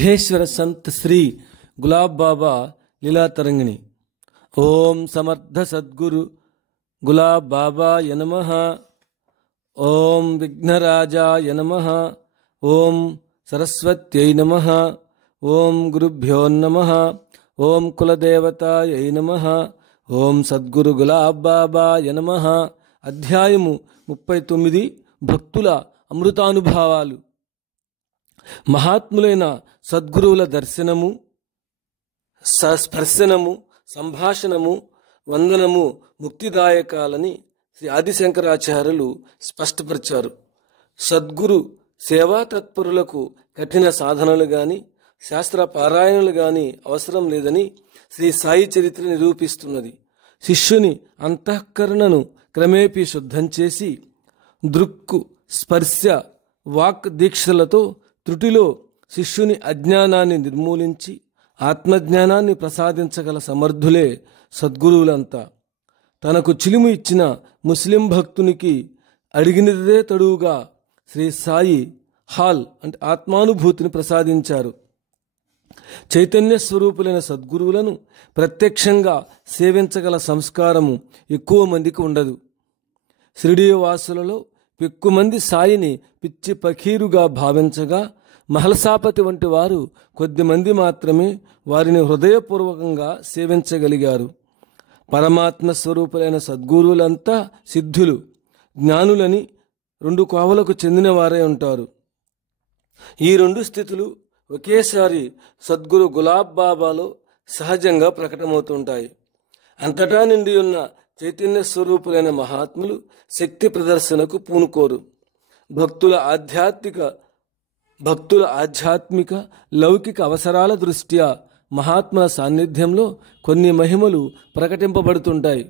सिद्धेश्वर संत श्री गुलाब बाबा लीला तरंगिणी। ओम समर्थ सद्गुरु गुलाब बाबाय नमः। ओम विघ्नराजाय नमः। ओम सरस्वत्यै नमः। ओम गुरुभ्यो नमः। ओम कुलदेवतायै नमः। ओम सद्गुरु गुलाब बाबाय नमः। అధ్యాయము 39 భక్తుల అమృతానుభవాలు। మహాత్ములైన సద్గురువుల దర్శనము, స్పర్శనము, సంభాషణము, వందనము ముక్తిదాయకాలని శ్రీ ఆదిశంకరాచార్యులు స్పష్టపరిచారు. సద్గురు సేవా తత్పరులకు కఠిన సాధనలు గాని శాస్త్ర పారాయణలు గాని అవసరం లేదని శ్రీ సాయి చరిత్ర నిరూపిస్తున్నది. శిష్యుని అంతఃకరణను క్రమేపీ శుద్ధం చేసి దృక్కు, స్పర్శ, వాక్ దీక్షలతో త్రుటిలో శిష్యుని అజ్ఞానాన్ని నిర్మూలించి ఆత్మజ్ఞానాన్ని ప్రసాదించగల సమర్థులే సద్గురువులంతా. తనకు చిలుము ఇచ్చిన ముస్లిం భక్తునికి అడిగినదే తడువుగా శ్రీ సాయి హాల్ అంటే ఆత్మానుభూతిని ప్రసాదించారు. చైతన్య స్వరూపులైన సద్గురువులను ప్రత్యక్షంగా సేవించగల సంస్కారము ఎక్కువ మందికి ఉండదు. షిరిడీ వాసులలో ఎక్కుమంది సాయిని పిచ్చి పకీరుగా భావించగా మహల్సాపతి వంటి వారు కొద్దిమంది మాత్రమే వారిని హృదయపూర్వకంగా సేవించగలిగారు. పరమాత్మ స్వరూపులైన సద్గురువులంతా సిద్ధులు, జ్ఞానులని రెండు కోవలకు చెందిన వారే ఉంటారు. ఈ రెండు స్థితులు ఒకేసారి సద్గురు గులాబ్ బాబాలో సహజంగా ప్రకటమవుతుంటాయి. అంతటా నిండి ఉన్న చైతన్య స్వరూపులైన మహాత్ములు శక్తి ప్రదర్శనకు పూనుకోరు. భక్తుల ఆధ్యాత్మిక లౌకిక అవసరాల దృష్ట్యా మహాత్ముల సాన్నిధ్యంలో కొన్ని మహిమలు ప్రకటింపబడుతుంటాయి.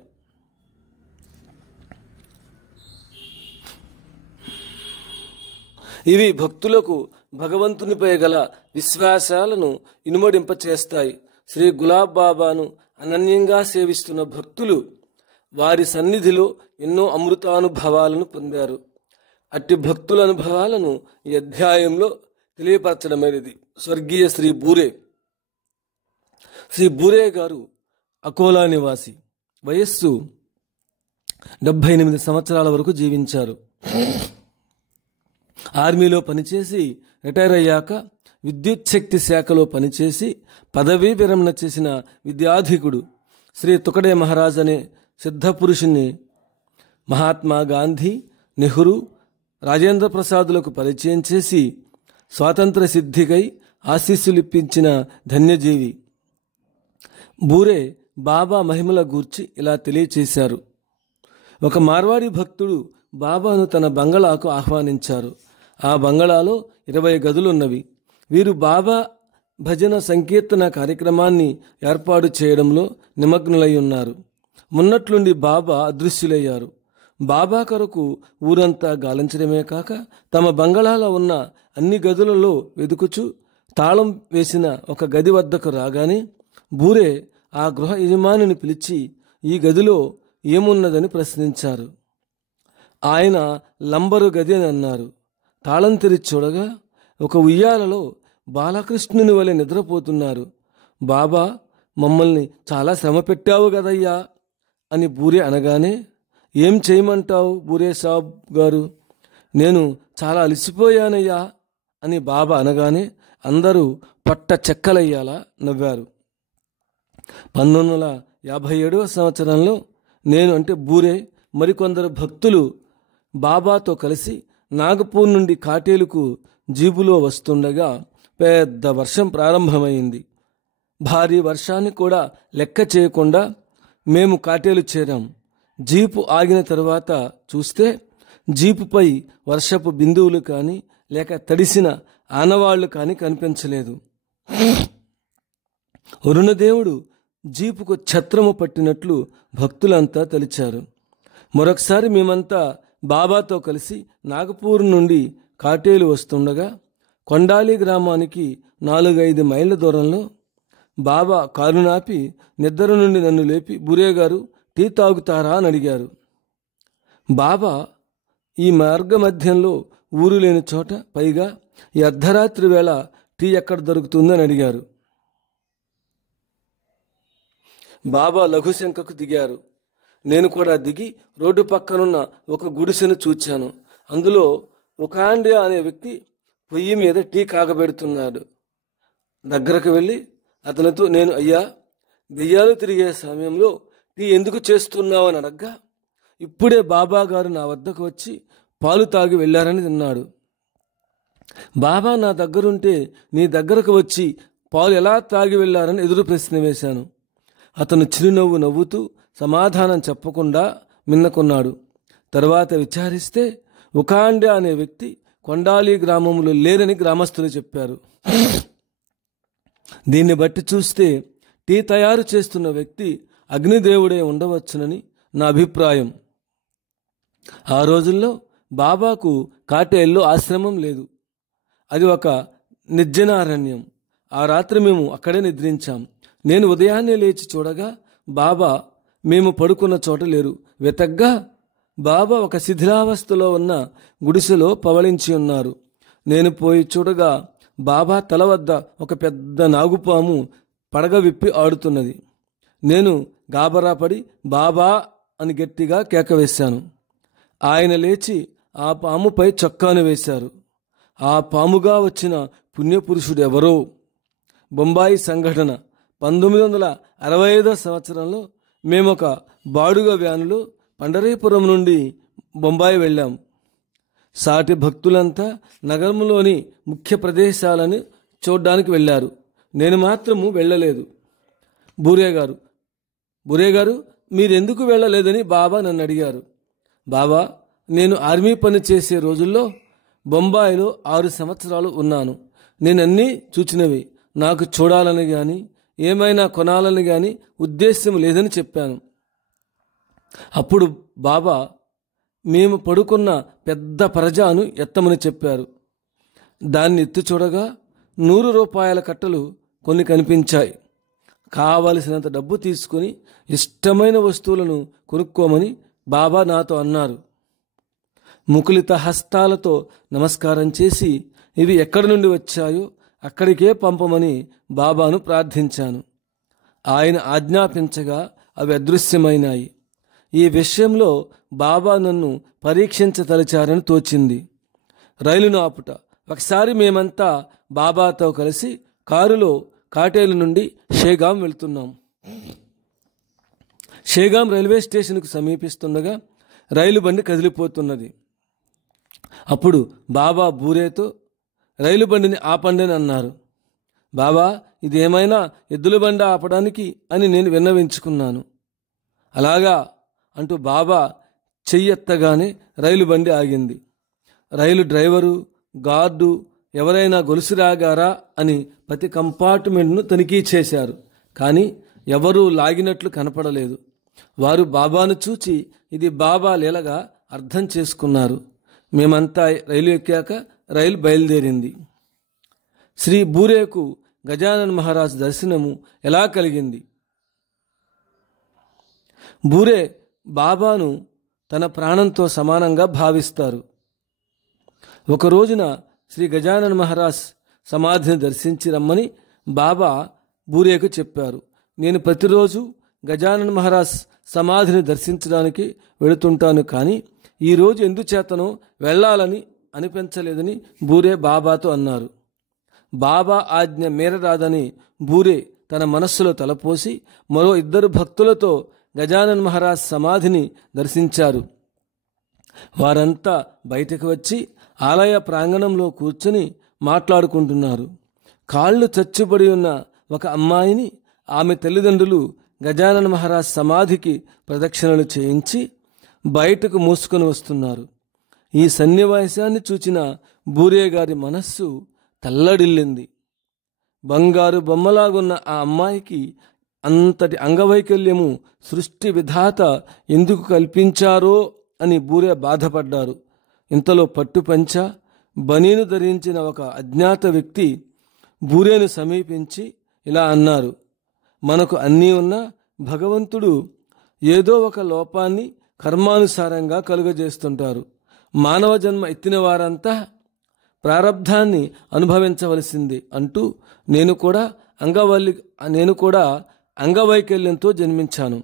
ఇవి భక్తులకు భగవంతునిపై గల విశ్వాసాలను ఇనుమడింపచేస్తాయి. శ్రీ గులాబ్ బాబాను అనన్యంగా సేవిస్తున్న భక్తులు వారి సన్నిధిలో ఎన్నో అమృతానుభవాలను పొందారు. అట్టి భక్తుల అనుభవాలను ఈ అధ్యాయంలో తెలియపరచడమైనది. స్వర్గీయ శ్రీ బూరే గారు అకోలా నివాసి. వయస్సు 78 సంవత్సరాల వరకు జీవించారు. ఆర్మీలో పనిచేసి రిటైర్ అయ్యాక విద్యుత్ శక్తి శాఖలో పనిచేసి పదవీ విరమణ చేసిన విద్యాధికుడు. శ్రీ తుకడే మహారాజ్ అనే సిద్ధపురుషుని మహాత్మా గాంధీ, నెహ్రూ, రాజేంద్ర ప్రసాదులకు పరిచయం చేసి స్వాతంత్ర సిద్ధికై ఆశీస్సులిప్పించిన ధన్యజీవి. బూరే బాబా మహిమల గూర్చి ఇలా తెలియచేశారు. ఒక మార్వాడి భక్తుడు బాబాను తన బంగళాకు ఆహ్వానించారు. ఆ బంగళాలో 20 గదులున్నవి. వీరు బాబా భజన సంకీర్తన కార్యక్రమాన్ని ఏర్పాటు చేయడంలో నిమగ్నులై ఉన్నారు. మొన్నట్లుండి బాబా అదృశ్యులయ్యారు. బాబా కొరకు ఊరంతా గాలించడమే కాక తమ బంగళాలో ఉన్న అన్ని గదులలో వెదుకుచు తాళం వేసిన ఒక గది వద్దకు రాగానే బూరే ఆ గృహ యజమానిని పిలిచి ఈ గదిలో ఏమున్నదని ప్రశ్నించారు. ఆయన లంబరు గది అని అన్నారు. తాళం తెరిచి చూడగా ఒక ఉయ్యాలలో బాలకృష్ణుని వలె నిద్రపోతున్నారు. బాబా, మమ్మల్ని చాలా శ్రమ పెట్టావు గదయ్యా అని బూరే అనగానే, ఏం చేయమంటావు బూరే సాబ్ గారు, నేను చాలా అలసిపోయానయ్యా అని బాబా అనగానే అందరూ పట్ట చెక్కలయ్యాలా నవ్వారు. 1957వ సంవత్సరంలో నేను అంటే బూరే మరికొందరు భక్తులు బాబాతో కలిసి నాగపూర్ నుండి కాటేలుకు జీబులో వస్తుండగా పెద్ద వర్షం ప్రారంభమైంది. భారీ వర్షాన్ని కూడా లెక్క చేయకుండా మేము కాటేలు చేరాం. జీపు ఆగిన తరువాత చూస్తే జీపుపై వర్షపు బిందువులు కానీ లేక తడిసిన ఆనవాళ్లు కానీ కనిపించలేదు. వరుణదేవుడు జీపుకు ఛత్రము పట్టినట్లు భక్తులంతా తలిచారు. మరొకసారి మేమంతా బాబాతో కలిసి నాగపూర్ నుండి కాటేలు వస్తుండగా కొండాలి గ్రామానికి 4-5 మైళ్ళ దూరంలో బాబా కారు నాపి నిద్ర నుండి నన్ను లేపి, బూరే గారు టీ తాగుతారా అని అడిగారు. బాబా ఈ మార్గ మధ్యంలో ఊరు లేని చోట, పైగా ఈ అర్ధరాత్రి వేళ టీ ఎక్కడ దొరుకుతుందని అడిగారు. బాబా లఘుశంకకు దిగారు. నేను కూడా దిగి రోడ్డు పక్కనున్న ఒక గుడిసెను చూచాను. అందులో ఉకాండ్యా అనే వ్యక్తి పొయ్యి మీద టీ కాగబెడుతున్నాడు. దగ్గరకు వెళ్ళి అతనితో, నేను అయ్యా, దెయ్యాలు తిరిగే సమయంలో టీ ఎందుకు చేస్తున్నావు అని అడగ్గా, ఇప్పుడే బాబా గారు నా వద్దకు వచ్చి పాలు తాగి వెళ్ళారని విన్నాడు. బాబా నా దగ్గరుంటే నీ దగ్గరకు వచ్చి పాలు ఎలా తాగి వెళ్ళారని ఎదురు ప్రశ్న వేశాను. అతను చిరునవ్వు నవ్వుతూ సమాధానం చెప్పకుండా మిన్నకున్నాడు. తర్వాత విచారిస్తే ఉకాండ్యా అనే వ్యక్తి కొండాలి గ్రామంలో లేరని గ్రామస్తులు చెప్పారు. దీన్ని బట్టి చూస్తే టీ తయారు చేస్తున్న వ్యక్తి అగ్నిదేవుడే ఉండవచ్చునని నా అభిప్రాయం. ఆ రోజుల్లో బాబాకు కాటేల్లో ఆశ్రమం లేదు. అది ఒక నిర్జనారణ్యం. ఆ రాత్రి మేము అక్కడే నిద్రించాం. నేను ఉదయాన్నే లేచి చూడగా బాబా మేము పడుకున్న చోట లేరు. వెతగ్గా బాబా ఒక శిథిలావస్థలో ఉన్న గుడిసెలో పవళించి ఉన్నారు. నేను పోయి చూడగా బాబా తల వద్ద ఒక పెద్ద నాగుపాము పడగ విప్పి ఆడుతున్నది. నేను గాబరాపడి బాబా అని గట్టిగా కేకవేశాను. ఆయన లేచి ఆ పాముపై చొక్కాను వేశారు. ఆ పాముగా వచ్చిన పుణ్యపురుషుడు ఎవరో. బొంబాయి సంఘటన 1965 సంవత్సరంలో మేమొక బాడుగ వ్యానులో పండరీపురం నుండి బొంబాయి వెళ్ళాం. సాటి భక్తులంతా నగరంలోని ముఖ్య ప్రదేశాలను చూడ్డానికి వెళ్ళారు. నేను మాత్రము వెళ్ళలేదు. బూరే గారు మీరెందుకు వెళ్ళలేదని బాబా నన్ను అడిగారు. బాబా, నేను ఆర్మీ పని చేసే రోజుల్లో బొంబాయిలో 6 సంవత్సరాలు ఉన్నాను. నేనన్నీ చూచినవి. నాకు చూడాలని కానీ ఏమైనా కొనాలని కానీ ఉద్దేశం లేదని చెప్పాను. అప్పుడు బాబా మేము పడుకున్న పెద్ద పరజాను ఎత్తమని చెప్పారు. దాన్ని ఎత్తి చూడగా 100 రూపాయల కట్టలు కొన్ని కనిపించాయి. కావలసినంత డబ్బు తీసుకుని ఇష్టమైన వస్తువులను కొనుక్కోమని బాబా నాతో అన్నారు. ముకులిత హస్తాలతో నమస్కారం చేసి ఇవి ఎక్కడి నుండి వచ్చాయో అక్కడికే పంపమని బాబాను ప్రార్థించాను. ఆయన ఆజ్ఞాపించగా అవి అదృశ్యమైనాయి. ఈ విషయంలో బాబా నన్ను పరీక్షించతలిచారని తోచింది. రైలును ఆపుట. ఒకసారి మేమంతా బాబాతో కలిసి కారులో కాటేలు నుండి షేగాం వెళ్తున్నాం. షేగాం రైల్వే స్టేషన్కు సమీపిస్తుండగా రైలు బండి కదిలిపోతున్నది. అప్పుడు బాబా బూరేతో రైలు బండిని ఆపండి అని అన్నారు. బాబా, ఇదేమైనా ఎద్దుల బండి ఆపడానికి అని నేను విన్నవించుకున్నాను. అలాగా అంటూ బాబా చెయ్యెత్తగానే రైలు బండి ఆగింది. రైలు డ్రైవరు, గార్డు ఎవరైనా గొలుసు రాగారా అని ప్రతి కంపార్ట్మెంట్ను తనిఖీ చేశారు. కానీ ఎవరూ లాగినట్లు కనపడలేదు. వారు బాబాను చూచి ఇది బాబా లీలగా అర్థం చేసుకున్నారు. మేమంతా రైలు ఎక్కాక రైలు బయలుదేరింది. శ్రీ బూరేకు గజానన్ మహారాజ్ దర్శనము ఎలా కలిగింది? బూరే బాబాను తన ప్రాణంతో సమానంగా భావిస్తారు. ఒక రోజున శ్రీ గజానన్ మహారాజ్ సమాధిని దర్శించి రమ్మని బాబా బూరేకు చెప్పారు. నేను ప్రతిరోజు గజానన్ మహారాజ్ సమాధిని దర్శించడానికి వెళుతుంటాను, కానీ ఈరోజు ఎందుచేతనో వెళ్ళాలని అనిపించలేదని బూరే బాబాతో అన్నారు. బాబా ఆజ్ఞ మేరరాదని బూరే తన మనస్సులో తలపోసి మరో 2 భక్తులతో గజానన్ మహారాజ్ సమాధిని దర్శించారు. వారంతా బయటకు వచ్చి ఆలయ ప్రాంగణంలో కూర్చొని మాట్లాడుకుంటున్నారు. కాళ్ళు చచ్చుబడి ఉన్న ఒక అమ్మాయిని ఆమె తల్లిదండ్రులు గజానన్ మహారాజ్ సమాధికి ప్రదక్షిణలు చేయించి బయటకు మూసుకొని వస్తున్నారు. ఈ సన్నివేశాన్ని చూచిన బూరే గారి మనస్సు తల్లడిల్లింది. బంగారు బొమ్మలాగున్న ఆ అమ్మాయికి అంతటి అంగవైకల్యము సృష్టి విధాత ఎందుకు కల్పించారో అని బూరే బాధపడ్డారు. ఇంతలో పట్టుపంచ బనీను ధరించిన ఒక అజ్ఞాత వ్యక్తి బూరేను సమీపించి ఇలా అన్నారు. మనకు అన్నీ ఉన్నా భగవంతుడు ఏదో ఒక లోపాన్ని కర్మానుసారంగా కలుగజేస్తుంటారు. మానవ జన్మ ఎత్తిన వారంతా ప్రారబ్ధాన్ని అనుభవించవలసింది అంటూ నేను కూడా అంగవైకల్యంతో జన్మించాను.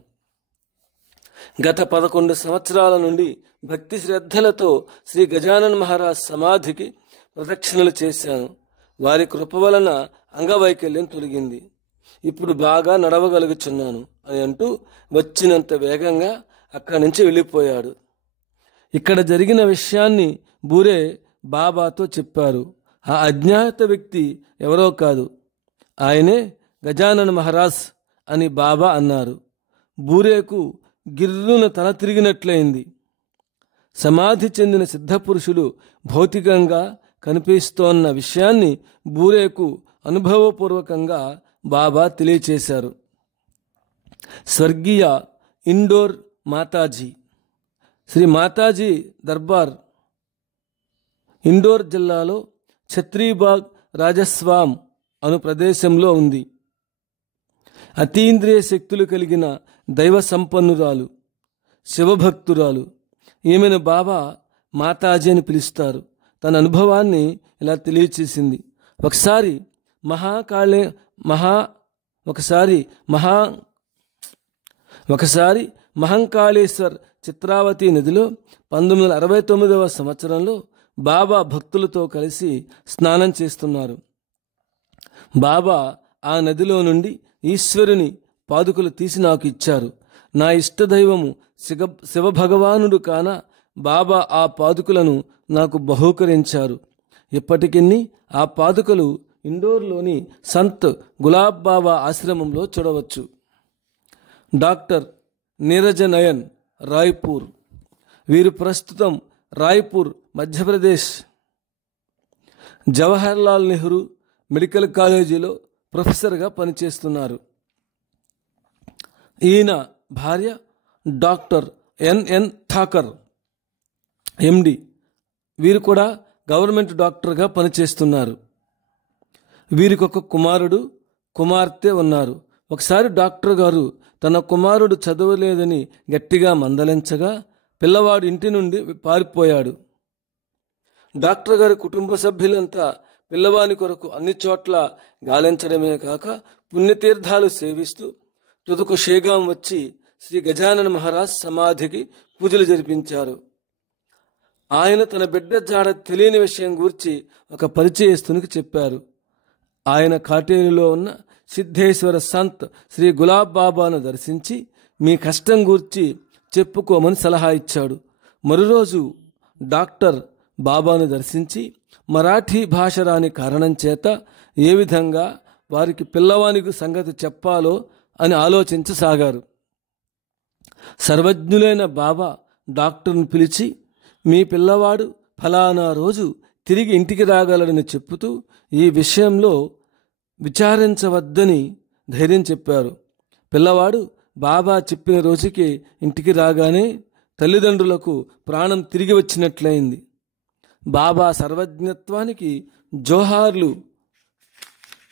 గత 11 సంవత్సరాల నుండి భక్తి శ్రద్ధలతో శ్రీ గజానన్ మహారాజ్ సమాధికి ప్రదక్షిణలు చేశాను. వారి కృప వలన అంగవైకల్యం తొలగింది. ఇప్పుడు బాగా నడవగలుగుచున్నాను అని అంటూ వచ్చినంత వేగంగా అక్కడి నుంచి వెళ్ళిపోయాడు. ఇక్కడ జరిగిన విషయాన్ని బూరే బాబాతో చెప్పారు. ఆ అజ్ఞాత వ్యక్తి ఎవరో కాదు, ఆయనే గజానన్ మహారాజ్ అని బాబా అన్నారు. బూరేకు గిర్రున తల తిరిగినట్లయింది. సమాధి చెందిన సిద్ధపురుషులు భౌతికంగా కనిపిస్తోన్న విషయాన్ని బూరేకు అనుభవపూర్వకంగా బాబా తెలియచేశారు. స్వర్గీయ ఇండోర్ మాతాజీ శ్రీ మాతాజీ దర్బార్ ఇండోర్ జిల్లాలో ఛత్రీబాగ్ రాజస్వాం అను ప్రదేశంలో ఉంది. అతీంద్రియ శక్తులు కలిగిన దైవ సంపన్నురాలు, శివభక్తురాలు. ఈమెను బాబా మాతాజీ అని పిలుస్తారు. తన అనుభవాన్ని ఇలా తెలియచేసింది. ఒకసారి మహంకాళేశ్వర్ చిత్రావతి నదిలో 1969వ సంవత్సరంలో బాబా భక్తులతో కలిసి స్నానం చేస్తున్నారు. బాబా ఆ నదిలో నుండి ఈశ్వరుని పాదుకలు తీసి నాకు ఇచ్చారు. నా ఇష్టదైవము శివభగవానుడు కాన బాబా ఆ పాదుకలను నాకు బహూకరించారు. ఇప్పటికీ ఆ పాదుకలు ఇండోర్లోని సంత్ గులాబ్ బాబా ఆశ్రమంలో చూడవచ్చు. డాక్టర్ నీరజ నయన్ రాయ్పూర్. వీరు ప్రస్తుతం రాయ్పూర్ మధ్యప్రదేశ్ జవహర్లాల్ నెహ్రూ మెడికల్ కాలేజీలో ప్రొఫెసర్గా పనిచేస్తున్నారు. ఈయన భార్య డాక్టర్ ఎన్ఎన్ ఠాకర్ ఎండి. వీరు కూడా గవర్నమెంట్ డాక్టర్గా పనిచేస్తున్నారు. వీరికి ఒక కుమారుడు, కుమార్తె ఉన్నారు. ఒకసారి డాక్టర్ గారు తన కుమారుడు చదవలేదని గట్టిగా మందలించగా పిల్లవాడు ఇంటి నుండి పారిపోయాడు. డాక్టర్ గారి కుటుంబ సభ్యులంతా పిల్లవాని కొరకు అన్ని చోట్ల గాలించడమే కాక పుణ్యతీర్థాలు సేవిస్తూ తుదకు షేగాం వచ్చి శ్రీ గజానన్ మహారాజ్ సమాధికి పూజలు జరిపించారు. ఆయన తన బిడ్డ జాడ తెలియని విషయం గూర్చి ఒక పరిచయస్తునికి చెప్పారు. ఆయన కాటేరులో ఉన్న సిద్ధేశ్వర సంత్ శ్రీ గులాబ్ బాబాను దర్శించి మీ కష్టం గూర్చి చెప్పుకోమని సలహా ఇచ్చాడు. మరురోజు డాక్టర్ బాబాను దర్శించి మరాఠీ భాష రాని కారణం చేత ఏ విధంగా వారికి పిల్లవానికి సంగతి చెప్పాలో అని ఆలోచించసాగారు. సర్వజ్ఞులైన బాబా డాక్టర్ను పిలిచి మీ పిల్లవాడు ఫలానా రోజు తిరిగి ఇంటికి రాగలడని చెప్పుతూ ఈ విషయంలో విచారించవద్దని ధైర్యం చెప్పారు. పిల్లవాడు బాబా చెప్పిన రోజుకి ఇంటికి రాగానే తల్లిదండ్రులకు ప్రాణం తిరిగి వచ్చినట్లయింది. బాబా సర్వజ్ఞత్వానికి జోహార్లు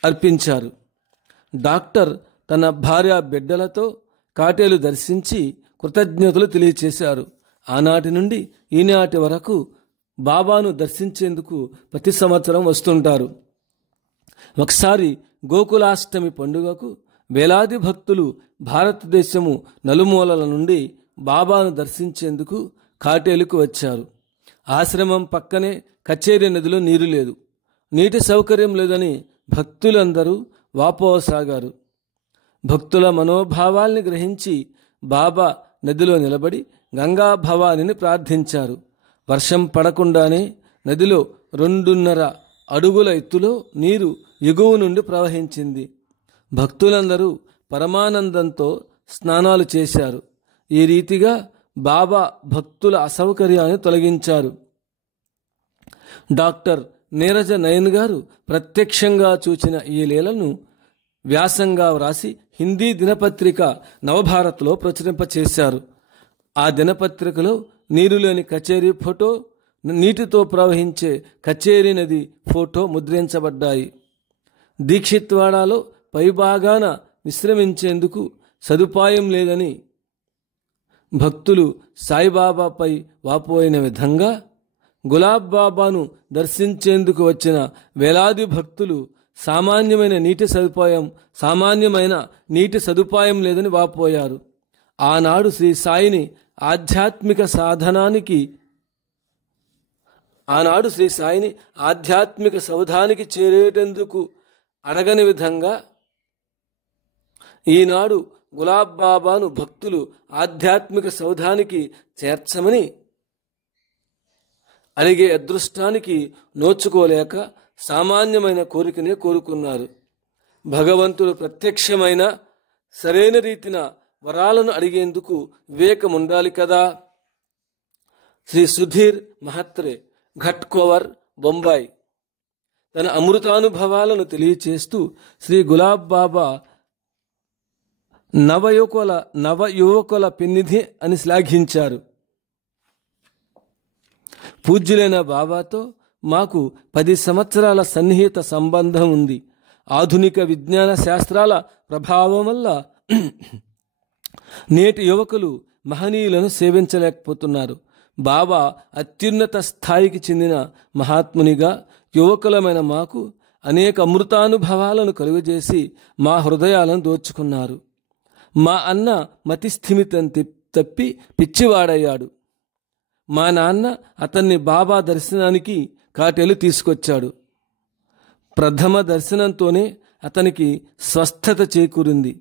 అర్పించారు. డాక్టర్ తన భార్య బిడ్డలతో కాటేలు దర్శించి కృతజ్ఞతలు తెలియచేశారు. ఆనాటి నుండి ఈనాటి వరకు బాబాను దర్శించేందుకు ప్రతి సంవత్సరం వస్తుంటారు. ఒకసారి గోకులాష్టమి పండుగకు వేలాది భక్తులు భారతదేశము నలుమూలల నుండి బాబాను దర్శించేందుకు కాటేలుకు వచ్చారు. ఆశ్రమం పక్కనే కచేరీ నదిలో నీరు లేదు, నీటి సౌకర్యం లేదని భక్తులందరూ వాపోసాగారు. భక్తుల మనోభావాల్ని గ్రహించి బాబా నదిలో నిలబడి గంగా భవానిని ప్రార్థించారు. వర్షం పడకుండానే నదిలో 2.5 అడుగుల ఎత్తులో నీరు ఎగువ నుండి ప్రవహించింది. భక్తులందరూ పరమానందంతో స్నానాలు చేశారు. ఈ రీతిగా బాబా భక్తుల అసౌకర్యాన్ని తొలగించారు. డాక్టర్ నీరజ నయన్ గారు ప్రత్యక్షంగా చూచిన ఈ లీలను వ్యాసంగా వ్రాసి హిందీ దినపత్రిక నవభారత్లో ప్రచురింపచేశారు. ఆ దినపత్రికలో నీరులోని కచేరీ ఫోటో, నీటితో ప్రవహించే కచేరీ నది ఫోటో ముద్రించబడ్డాయి. దీక్షిత్వాడాలో పైభాగాన విశ్రమించేందుకు సదుపాయం లేదని భక్తులు సాయిబాబాపై వాపోయిన విధంగా గులాబ్ బాబాను దర్శించేందుకు వచ్చిన వేలాది భక్తులు సామాన్యమైన నీటి సదుపాయం లేదని వాపోయారు. ఆనాడు శ్రీ సాయిని ఆధ్యాత్మిక సౌధానికి చేరేటందుకు అడగని విధంగా ఈనాడు గులాబ్ బాబాను భక్తులు ఆధ్యాత్మిక సౌధానికి చేర్చమని అడిగే అదృష్టానికి నోచుకోలేక సామాన్యమైన కోరికనే కోరుకున్నారు. భగవంతుడు ప్రత్యక్షమైన సరైన రీతిన వరాలను అడిగేందుకు వివేకం ఉండాలి కదా. శ్రీ సుధీర్ మహత్రే, ఘట్కోవర్, బొంబాయి తన అమృతానుభవాలను తెలియచేస్తూ శ్రీ గులాబ్ బాబా నవయువకుల పెన్నిధి అని శ్లాఘించారు. పూజ్యులైన బాబాతో మాకు 10 సంవత్సరాల సన్నిహిత సంబంధం ఉంది. ఆధునిక విజ్ఞాన శాస్త్రాల ప్రభావం వల్ల నేటి యువకులు మహనీయులను సేవించలేకపోతున్నారు. బాబా అత్యున్నత స్థాయికి చెందిన మహాత్మునిగా యువకులమైన మాకు అనేక అమృతానుభవాలను కలుగజేసి మా హృదయాలను దోచుకున్నారు. మా అన్న మతిస్థిమితం తప్పి పిచ్చివాడయ్యాడు. మా నాన్న అతన్ని బాబా దర్శనానికి కాటేలు తీసుకొచ్చాడు. ప్రథమ దర్శనంతోనే అతనికి స్వస్థత చేకూరింది.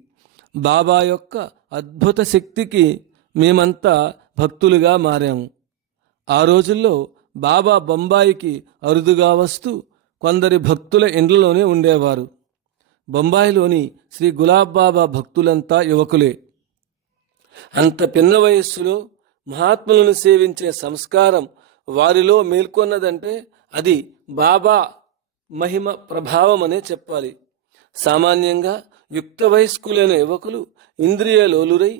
బాబా యొక్క అద్భుత శక్తికి మేమంతా భక్తులుగా మారాము. ఆ రోజుల్లో బాబా బొంబాయికి అరుదుగా వస్తూ కొందరి భక్తుల ఇండ్లలోనే ఉండేవారు. బొంబాయిలోని శ్రీ గులాబ్ బాబా భక్తులంతా యువకులే. అంత పిన్న వయస్సులో మహాత్ములను సేవించే సంస్కారం వారిలో మేల్కొన్నదంటే అది బాబా మహిమ ప్రభావం అనే చెప్పాలి. సామాన్యంగా యుక్త వయస్కులైన యువకులు ఇంద్రియలోలురై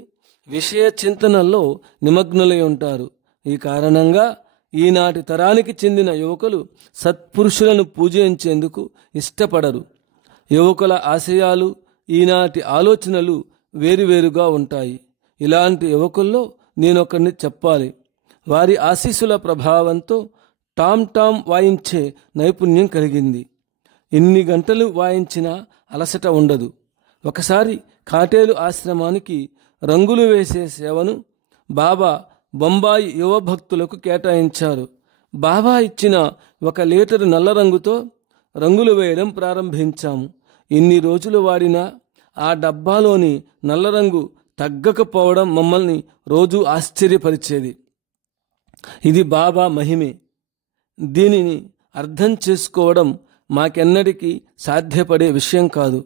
విషయ చింతనల్లో నిమగ్నులై ఉంటారు. ఈ కారణంగా ఈనాటి తరానికి చెందిన యువకులు సత్పురుషులను పూజించేందుకు ఇష్టపడరు. యువకుల ఆశయాలు, ఈనాటి ఆలోచనలు వేరువేరుగా ఉంటాయి. ఇలాంటి యువకుల్లో నేనొకరిని చెప్పాలి. వారి ఆశీస్సుల ప్రభావంతో టామ్ వాయించే నైపుణ్యం కలిగింది. ఎన్ని గంటలు వాయించినా అలసట ఉండదు. ఒకసారి కాటేలు ఆశ్రమానికి రంగులు వేసే సేవను బాబా బొంబాయి యువ భక్తులకు కేటాయించారు. బాబా ఇచ్చిన 1 లీటరు నల్ల రంగుతో రంగులు వేయడం ప్రారంభించాము. ఇన్ని రోజులు వాడినా ఆ డబ్బాలోని నల్ల రంగు తగ్గకపోవడం మమ్మల్ని రోజు ఆశ్చర్యపరిచేది. ఇది బాబా మహిమే. దీనిని అర్థం చేసుకోవడం మాకెన్నటికీ సాధ్యపడే విషయం కాదు.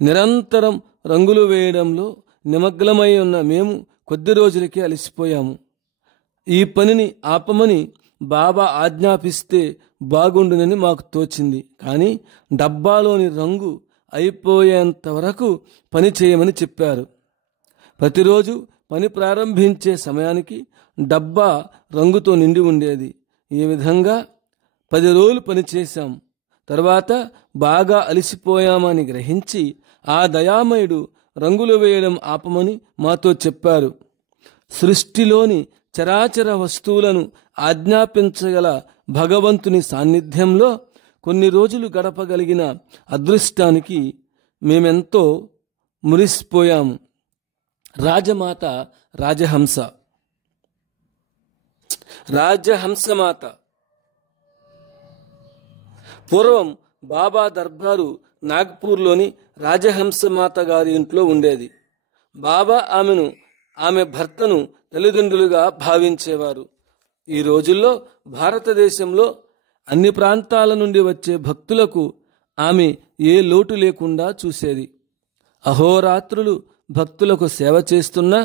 నిరంతరం రంగులు వేయడంలో నిమగ్నమై ఉన్న మేము కొద్ది రోజులకే అలసిపోయాము. ఈ పనిని ఆపమని బాబా ఆజ్ఞాపిస్తే బాగుండునని మాకు తోచింది. కానీ డబ్బాలోని రంగు అయిపోయేంత వరకు పని చేయమని చెప్పారు. ప్రతిరోజు పని ప్రారంభించే సమయానికి డబ్బా రంగుతో నిండి ఉండేది. ఈ విధంగా 10 రోజులు పనిచేశాం. తర్వాత బాగా అలసిపోయామని గ్రహించి ఆ దయామయుడు రంగులు వేయడం ఆపమని మాతో చెప్పారు. సృష్టిలోని చరాచర వస్తువులను ఆజ్ఞాపించగల భగవంతుని సాన్నిధ్యంలో కొన్ని రోజులు గడపగలిగిన అదృష్టానికి మేమెంతో మురిసిపోయాము. రాజమాత రాజహంసమాత పూర్వం బాబా దర్బారు నాగ్పూర్లోని రాజహంసమాత గారి ఇంట్లో ఉండేది. బాబా ఆమె భర్తను తల్లిదండ్రులుగా భావించేవారు. ఈ రోజుల్లో భారతదేశంలో అన్ని ప్రాంతాల నుండి వచ్చే భక్తులకు ఆమె ఏ లోటు లేకుండా చూసేది. అహోరాత్రులు భక్తులకు సేవ చేస్తున్నా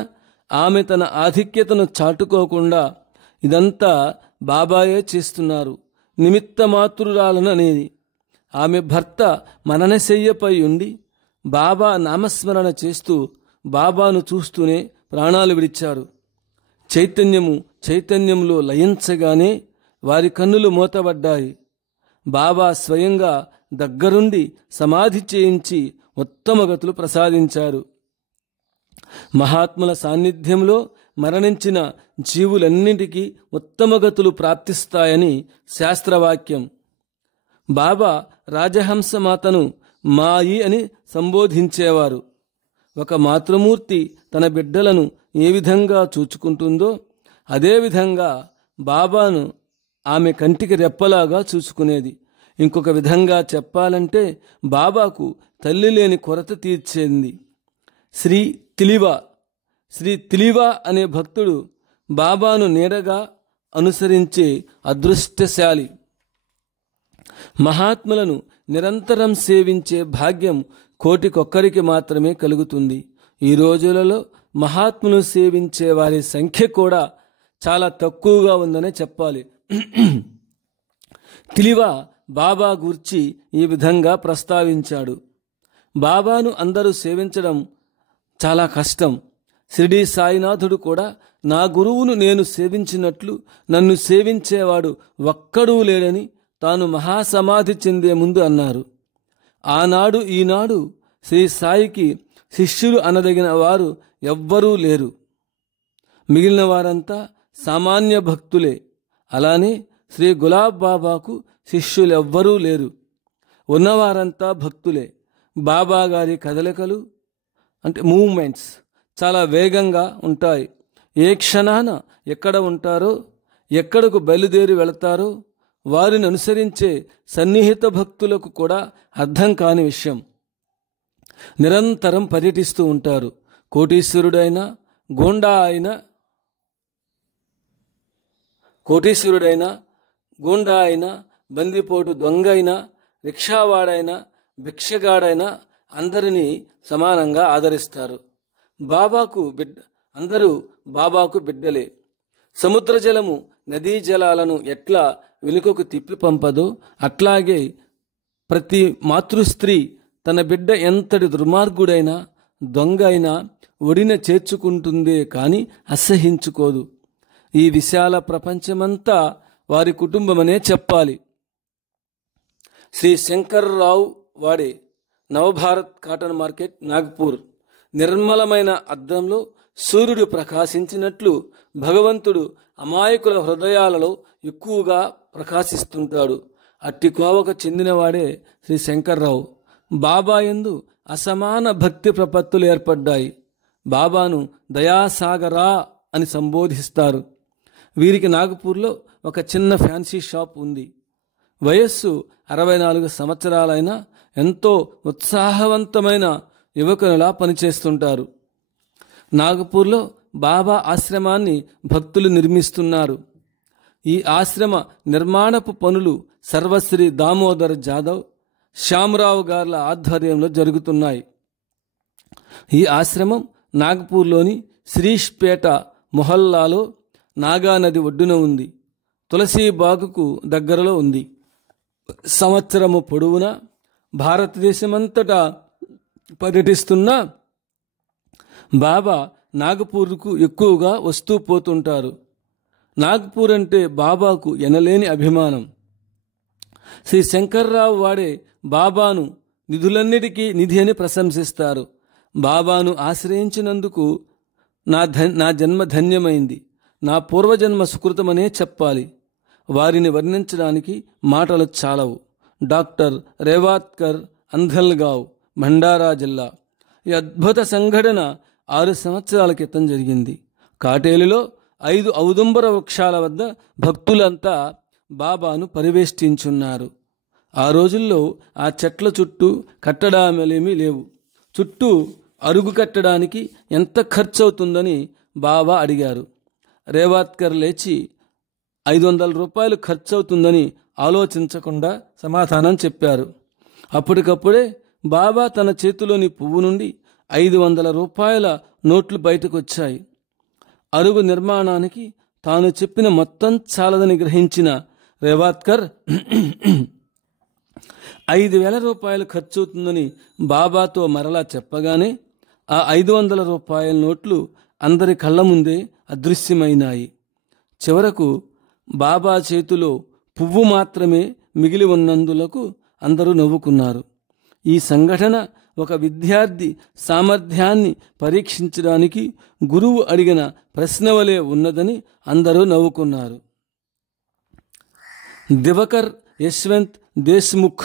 ఆమె తన ఆధిక్యతను చాటుకోకుండా ఇదంతా బాబాయే చేస్తున్నారు, నిమిత్త మాతృరాలను అనేది. ఆమె భర్త మననశయ్యపై ఉండి బాబా నామస్మరణ చేస్తూ బాబాను చూస్తూనే ప్రాణాలు విడిచారు. చైతన్యంలో లయించగానే వారి కన్నులు మూతబడ్డాయి. బాబా స్వయంగా దగ్గరుండి సమాధి చేయించి ఉత్తమ గతులు ప్రసాదించారు. మహాత్ముల సాన్నిధ్యంలో మరణించిన జీవులన్నింటికీ ఉత్తమగతులు ప్రాప్తిస్తాయని శాస్త్రవాక్యం. బాబా రాజహంసమాతను మాయి అని సంబోధించేవారు. ఒక మాతృమూర్తి తన బిడ్డలను ఏ విధంగా చూచుకుంటుందో అదేవిధంగా బాబాను ఆమె కంటికి రెప్పలాగా చూసుకునేది. ఇంకొక విధంగా చెప్పాలంటే బాబాకు తల్లి లేని కొరత తీర్చేది. శ్రీ తిలివా అనే భక్తుడు బాబాను నీడగా అనుసరించే అదృష్టశాలి. మహాత్ములను నిరంతరం సేవించే భాగ్యం కోటికొక్కరికి మాత్రమే కలుగుతుంది. ఈ రోజులలో మహాత్ములు సేవించే వారి సంఖ్య కూడా చాలా తక్కువగా ఉందనే చెప్పాలి. తిలివా బాబా గూర్చి ఈ విధంగా ప్రస్తావించాడు. బాబాను అందరూ సేవించడం చాలా కష్టం. షిరిడీ సాయినాథుడు కూడా నా గురువును నేను సేవించినట్లు నన్ను సేవించేవాడు ఒక్కడూ లేడని తాను మహాసమాధి చెందే ముందు అన్నారు. ఆనాడు ఈనాడు శ్రీ సాయికి శిష్యులు అనదగిన వారు ఎవ్వరూ లేరు. మిగిలిన వారంతా సామాన్య భక్తులే. అలానే శ్రీ గులాబ్ బాబాకు శిష్యులెవ్వరూ లేరు. ఉన్నవారంతా భక్తులే. బాబా గారి కదలికలు అంటే మూవ్మెంట్స్ చాలా వేగంగా ఉంటాయి. ఏ క్షణాన ఎక్కడ ఉంటారో, ఎక్కడకు బయలుదేరి వెళతారో వారిని అనుసరించే సన్నిహిత భక్తులకు కూడా అర్థం కాని విషయం. నిరంతరం పర్యటిస్తూ ఉంటారు. కోటీశ్వరుడైనా గూండా అయినా బందిపోటు దొంగ అయినా రిక్షావాడైనా భిక్షగాడైనా అందరినీ సమానంగా ఆదరిస్తారు. అందరూ బాబాకు బిడ్డలే. సముద్ర జలము నదీ జలాలను ఎట్లా వెనుకకు తిప్పి పంపదో అట్లాగే ప్రతి మాతృస్త్రీ తన బిడ్డ ఎంతటి దుర్మార్గుడైనా దొంగ అయినా ఒడిన చేర్చుకుంటుందే కాని అసహించుకోదు. ఈ విశాల ప్రపంచమంతా వారి కుటుంబమనే చెప్పాలి. శ్రీ శంకర్రావు వాడే నవభారత్ కాటన్ మార్కెట్, నాగ్పూర్. నిర్మలమైన అద్దంలో సూర్యుడు ప్రకాశించినట్లు భగవంతుడు అమాయకుల హృదయాలలో ఎక్కువగా ప్రకాశిస్తుంటాడు. అట్టి కోవకు చెందినవాడే శ్రీ శంకర్రావు. బాబా యందు అసమాన భక్తి ప్రపత్తులు ఏర్పడ్డాయి. బాబాను దయాసాగరా అని సంబోధిస్తారు. వీరికి నాగపూర్లో ఒక చిన్న ఫ్యాన్సీ షాప్ ఉంది. వయస్సు 64 సంవత్సరాలైనా ఎంతో ఉత్సాహవంతమైన యువకునిలా పనిచేస్తుంటారు. నాగపూర్లో బాబా ఆశ్రమాన్ని భక్తులు నిర్మిస్తున్నారు. ఈ ఆశ్రమ నిర్మాణపు పనులు సర్వశ్రీ దామోదర్ జాదవ్, శ్యామరావు గార్ల ఆధ్వర్యంలో జరుగుతున్నాయి. ఈ ఆశ్రమం నాగపూర్లోని శ్రీష్పేట మొహల్లాలో నాగానది ఒడ్డున ఉంది. తులసీబాగుకు దగ్గరలో ఉంది. సంవత్సరము పొడవునా భారతదేశమంతటా పర్యటిస్తున్న బాబా నాగపూర్కు ఎక్కువగా వస్తూ పోతుంటారు. నాగపూర్ అంటే బాబాకు ఎనలేని అభిమానం. శ్రీ శంకర్రావు వాడే బాబాను నిధులన్నిటికీ నిధి అని ప్రశంసిస్తారు. బాబాను ఆశ్రయించినందుకు నా జన్మ ధన్యమైంది, నా పూర్వజన్మ సుకృతమనే చెప్పాలి. వారిని వర్ణించడానికి మాటలు చాలవు. డాక్టర్ రేవాత్కర్, అంధల్గావ్, భండారా జిల్లా. ఈ అద్భుత సంఘటన 6 సంవత్సరాల క్రితం జరిగింది. కాటేలులో 5 ఔదుంబర వృక్షాల వద్ద భక్తులంతా బాబాను పరివేష్టించున్నారు. ఆ రోజుల్లో ఆ చెట్ల చుట్టూ కట్టడాలేమీ లేవు. చుట్టూ అరుగు కట్టడానికి ఎంత ఖర్చు అవుతుందని బాబా అడిగారు. రేవాత్కర్ లేచి 500 రూపాయలు ఖర్చు అవుతుందని ఆలోచించకుండా సమాధానం చెప్పారు. అప్పటికప్పుడే బాబా తన చేతిలోని పువ్వు నుండి 500 రూపాయల నోట్లు బయటకు వచ్చాయి. అరుగు నిర్మాణానికి తాను చెప్పిన మొత్తం చాలదని గ్రహించిన రేవాత్కర్ 5,000 రూపాయలు ఖర్చవుతుందని బాబాతో మరలా చెప్పగానే ఆ 500 రూపాయల నోట్లు అందరి కళ్ళ ముందే అదృశ్యమైనాయి. చివరకు బాబా చేతిలో పువ్వు మాత్రమే మిగిలి ఉన్నందులకు అందరూ నవ్వుకున్నారు. ఈ సంఘటన ఒక విద్యార్థి సామర్థ్యాన్ని పరీక్షించడానికి గురువు అడిగిన ప్రశ్న వలె ఉన్నదని అందరూ నవ్వుకున్నారు. దివకర్ యశ్వంత్ దేశ్ముఖ్,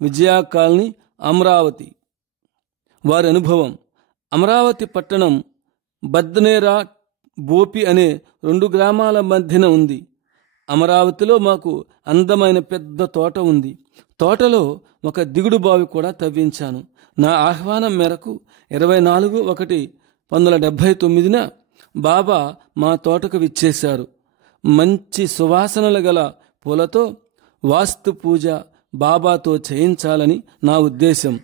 విజయా కాలనీ, అమరావతి. వారి అనుభవం: అమరావతి పట్టణం బద్నేరా, బోపి అనే 2 గ్రామాల మధ్యన ఉంది. అమరావతిలో మాకు అందమైన పెద్ద తోట ఉంది. తోటలో ఒక దిగుడు బావి కూడా తవ్వించాను. నా ఆహ్వానం మేరకు 24/1/1979 బాబా మా తోటకు విచ్చేశారు. మంచి సువాసనలు గల పూలతో వాస్తు పూజ బాబాతో చేయించాలని నా ఉద్దేశం.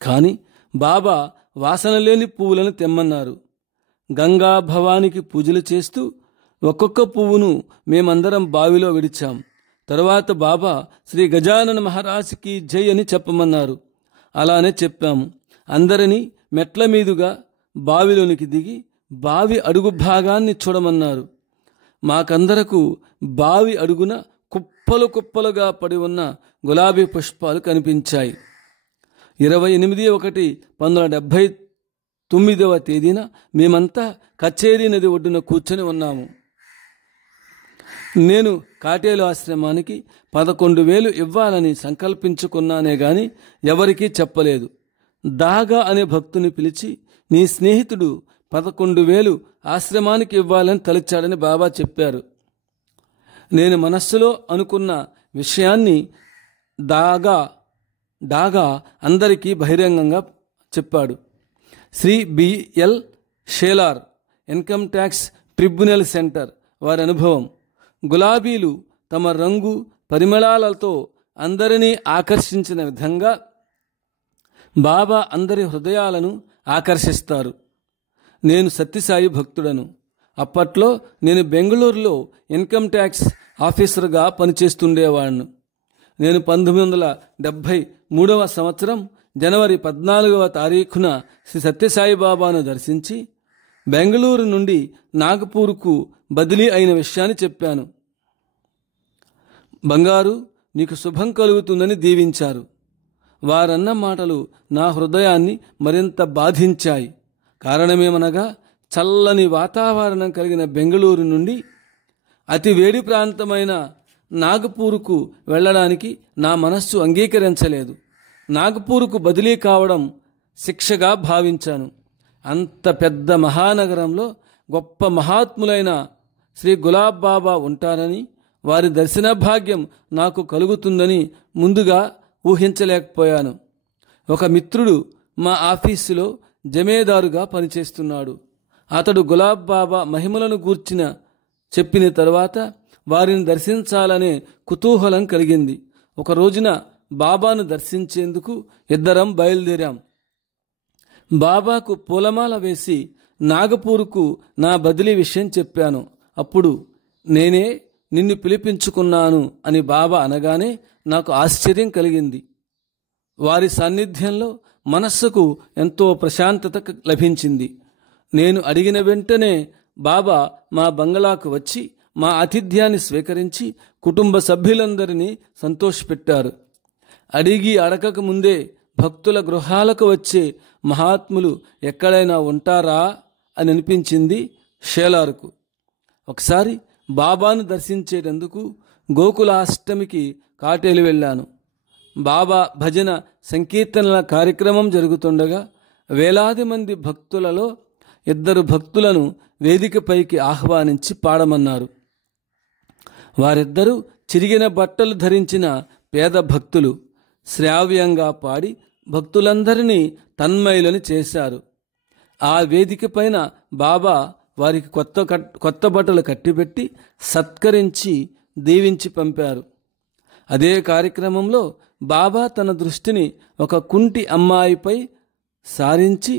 కానీ బాబా వాసన లేని పువ్వులను తెమ్మన్నారు. గంగా భవానికి పూజలు చేస్తూ ఒక్కొక్క పువ్వును మేమందరం బావిలో విడిచాం. తరువాత బాబా శ్రీ గజానన మహారాజ్కి జై అని చెప్పమన్నారు. అలానే చెప్పాము. అందరినీ మెట్ల మీదుగా బావిలోనికి దిగి బావి అడుగు భాగాన్ని చూడమన్నారు. మాకందరకు బావి అడుగున కుప్పలు కుప్పలుగా పడి ఉన్న గులాబీ పుష్పాలు కనిపించాయి. 28/1/1979 మేమంతా కచేరీ నది ఒడ్డున కూర్చొని ఉన్నాము. నేను కాటేలు ఆశ్రమానికి 11,000 ఇవ్వాలని సంకల్పించుకున్నానే గాని ఎవరికీ చెప్పలేదు. దాగా అనే భక్తుని పిలిచి, నీ స్నేహితుడు 11,000 ఆశ్రమానికి ఇవ్వాలని తలిచాడని బాబా చెప్పారు. నేను మనస్సులో అనుకున్న విషయాన్ని డాగా అందరికీ బహిరంగంగా చెప్పాడు. Shri BL Shelar, income tax tribunal centre. వారి అనుభవం: గులాబీలు తమ రంగు పరిమళాలతో అందరినీ ఆకర్షించిన విధంగా బాబా అందరి హృదయాలను ఆకర్షిస్తారు. నేను సత్యసాయి భక్తుడను. అప్పట్లో నేను బెంగళూరులో ఇన్కమ్ ట్యాక్స్ ఆఫీసర్గా పనిచేస్తుండేవాడిను. నేను 1973 సంవత్సరం జనవరి 14 శ్రీ సత్యసాయి బాబాను దర్శించి బెంగళూరు నుండి నాగపూర్కు బదిలీ అయిన విషయాన్ని చెప్పాను. బంగారు, నీకు శుభం కలుగుతుందని దీవించారు. వారన్న మాటలు నా హృదయాన్ని మరింత బాధించాయి. కారణమేమనగా, చల్లని వాతావరణం కలిగిన బెంగళూరు నుండి అతి వేడి ప్రాంతమైన నాగపూర్కు వెళ్ళడానికి నా మనస్సు అంగీకరించలేదు. నాగపూర్కు బదిలీ కావడం శిక్షగా భావించాను. అంత పెద్ద మహానగరంలో గొప్ప మహాత్ములైన శ్రీ గులాబ్ బాబా ఉంటారని, వారి దర్శన భాగ్యం నాకు కలుగుతుందని ముందుగా ఊహించలేకపోయాను. ఒక మిత్రుడు మా ఆఫీసులో జమేదారుగా పనిచేస్తున్నాడు. అతడు గులాబ్ బాబా మహిమలను గూర్చిన చెప్పిన తరువాత వారిని దర్శించాలనే కుతూహలం కలిగింది. ఒక రోజున బాబాను దర్శించేందుకు ఇద్దరం బయలుదేరాం. బాబాకు పూలమాల వేసి నాగపూర్కు నా బదిలీ విషయం చెప్పాను. అప్పుడు నేనే నిన్ను పిలిపించుకున్నాను అని బాబా అనగానే నాకు ఆశ్చర్యం కలిగింది. వారి సాన్నిధ్యంలో మనస్సుకు ఎంతో ప్రశాంతత లభించింది. నేను అడిగిన వెంటనే బాబా మా బంగళాకు వచ్చి మా ఆతిథ్యాన్ని స్వీకరించి కుటుంబ సభ్యులందరినీ సంతోషపెట్టారు. అడిగి అడగక ముందే భక్తుల గృహాలకు వచ్చే మహాత్ములు ఎక్కడైనా ఉంటారా అని అనిపించింది షేలార్కు. ఒకసారి బాబాను దర్శించేటందుకు గోకులాష్టమికి కాటేలు వెళ్ళాను. బాబా భజన సంకీర్తనల కార్యక్రమం జరుగుతుండగా వేలాది మంది భక్తులలో 2 భక్తులను వేదికపైకి ఆహ్వానించి పాడమన్నారు. వారిద్దరూ చిరిగిన బట్టలు ధరించిన పేద భక్తులు. శ్రావ్యంగా పాడి భక్తులందరినీ తన్మయులని చేశారు. ఆ వేదిక పైన బాబా వారికి కొత్త బట్టలు కట్టిపెట్టి సత్కరించి దీవించి పంపారు. అదే కార్యక్రమంలో బాబా తన దృష్టిని ఒక కుంటి అమ్మాయిపై సారించి